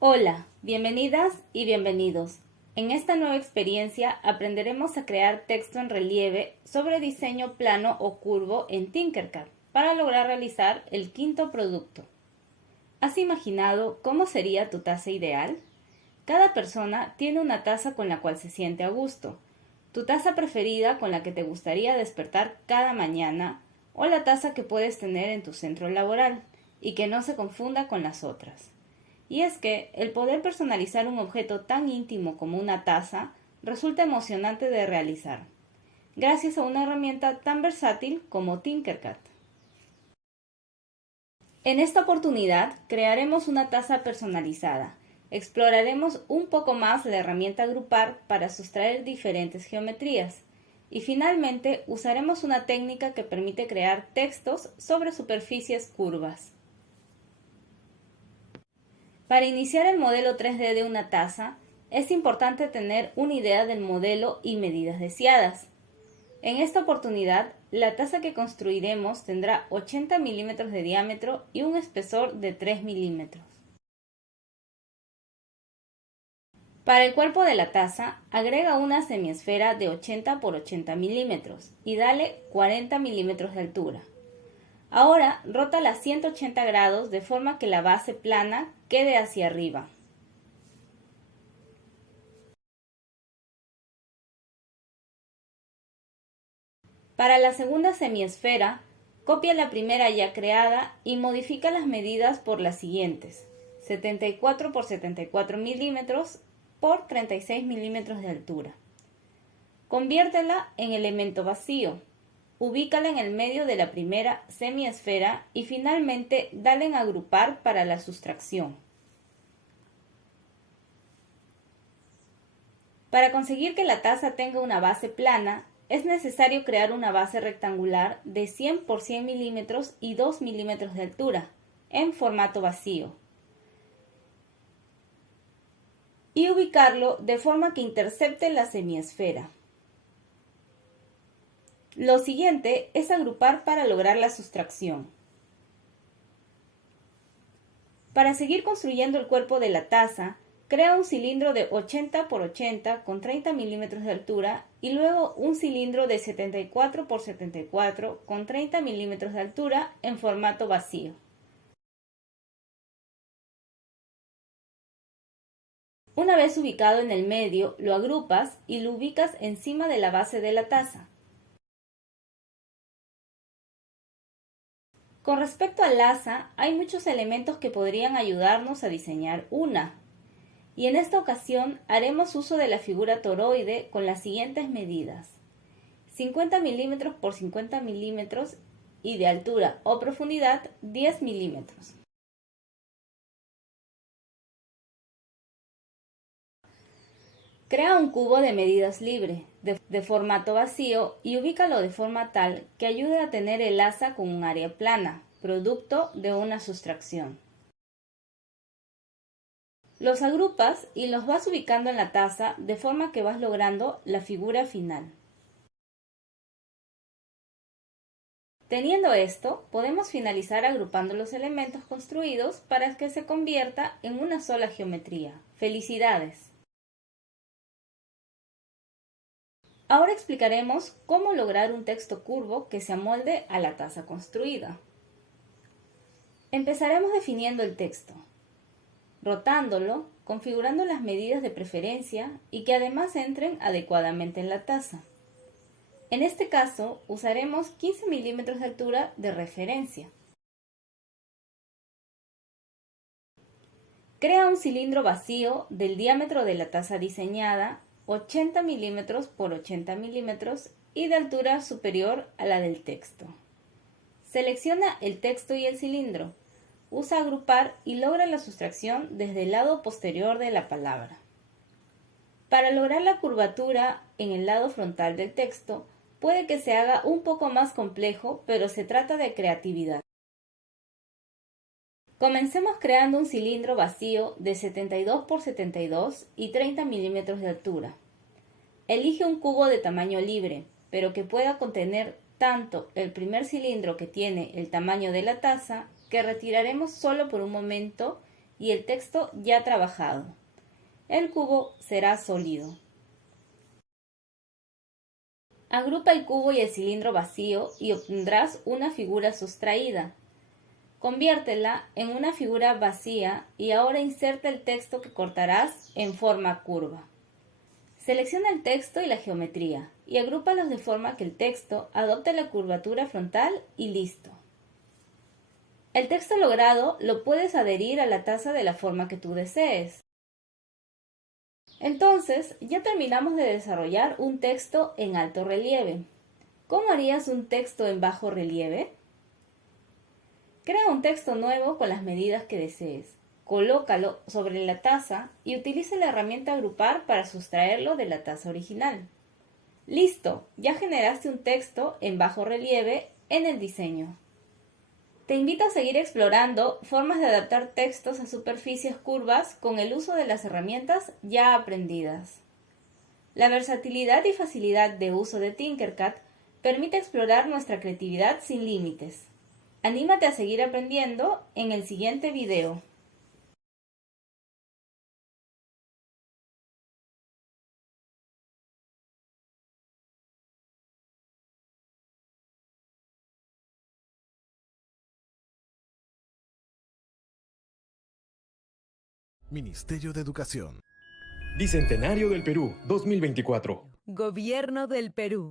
Hola, bienvenidas y bienvenidos. En esta nueva experiencia aprenderemos a crear texto en relieve sobre diseño plano o curvo en Tinkercad para lograr realizar el quinto producto. ¿Has imaginado cómo sería tu taza ideal? Cada persona tiene una taza con la cual se siente a gusto. Tu taza preferida con la que te gustaría despertar cada mañana o la taza que puedes tener en tu centro laboral y que no se confunda con las otras. Y es que el poder personalizar un objeto tan íntimo como una taza resulta emocionante de realizar, gracias a una herramienta tan versátil como Tinkercad. En esta oportunidad crearemos una taza personalizada. Exploraremos un poco más la herramienta agrupar para sustraer diferentes geometrías. Y finalmente usaremos una técnica que permite crear textos sobre superficies curvas. Para iniciar el modelo 3D de una taza, es importante tener una idea del modelo y medidas deseadas. En esta oportunidad, la taza que construiremos tendrá 80 milímetros de diámetro y un espesor de 3 milímetros. Para el cuerpo de la taza, agrega una semiesfera de 80 por 80 milímetros y dale 40 milímetros de altura. Ahora rótala a 180 grados de forma que la base plana quede hacia arriba. Para la segunda semiesfera, copia la primera ya creada y modifica las medidas por las siguientes: 74 por 74 milímetros por 36 milímetros de altura. Conviértela en elemento vacío. Ubícala en el medio de la primera semiesfera y finalmente dale en agrupar para la sustracción. Para conseguir que la taza tenga una base plana, es necesario crear una base rectangular de 100 por 100 milímetros y 2 milímetros de altura, en formato vacío, y ubicarlo de forma que intercepte la semiesfera. Lo siguiente es agrupar para lograr la sustracción. Para seguir construyendo el cuerpo de la taza, crea un cilindro de 80 por 80 con 30 milímetros de altura y luego un cilindro de 74 por 74 con 30 milímetros de altura en formato vacío. Una vez ubicado en el medio, lo agrupas y lo ubicas encima de la base de la taza. Con respecto al asa, hay muchos elementos que podrían ayudarnos a diseñar una. Y en esta ocasión haremos uso de la figura toroide con las siguientes medidas: 50 milímetros por 50 milímetros y de altura o profundidad 10 milímetros. Crea un cubo de medidas libre, de formato vacío, y ubícalo de forma tal que ayude a tener el asa con un área plana, producto de una sustracción. Los agrupas y los vas ubicando en la taza de forma que vas logrando la figura final. Teniendo esto, podemos finalizar agrupando los elementos construidos para que se convierta en una sola geometría. ¡Felicidades! Ahora explicaremos cómo lograr un texto curvo que se amolde a la taza construida. Empezaremos definiendo el texto, rotándolo, configurando las medidas de preferencia y que además entren adecuadamente en la taza. En este caso, usaremos 15 milímetros de altura de referencia. Crea un cilindro vacío del diámetro de la taza diseñada, 80 milímetros por 80 milímetros y de altura superior a la del texto. Selecciona el texto y el cilindro. Usa agrupar y logra la sustracción desde el lado posterior de la palabra. Para lograr la curvatura en el lado frontal del texto, puede que se haga un poco más complejo, pero se trata de creatividad. Comencemos creando un cilindro vacío de 72 por 72 y 30 milímetros de altura. Elige un cubo de tamaño libre, pero que pueda contener tanto el primer cilindro, que tiene el tamaño de la taza, que retiraremos solo por un momento, y el texto ya trabajado. El cubo será sólido. Agrupa el cubo y el cilindro vacío y obtendrás una figura sustraída. Conviértela en una figura vacía y ahora inserta el texto que cortarás en forma curva. Selecciona el texto y la geometría y agrúpalos de forma que el texto adopte la curvatura frontal y listo. El texto logrado lo puedes adherir a la taza de la forma que tú desees. Entonces, ya terminamos de desarrollar un texto en alto relieve. ¿Cómo harías un texto en bajo relieve? Crea un texto nuevo con las medidas que desees. Colócalo sobre la taza y utiliza la herramienta agrupar para sustraerlo de la taza original. ¡Listo! Ya generaste un texto en bajo relieve en el diseño. Te invito a seguir explorando formas de adaptar textos a superficies curvas con el uso de las herramientas ya aprendidas. La versatilidad y facilidad de uso de Tinkercad permite explorar nuestra creatividad sin límites. Anímate a seguir aprendiendo en el siguiente video. Ministerio de Educación. Bicentenario del Perú 2024. Gobierno del Perú.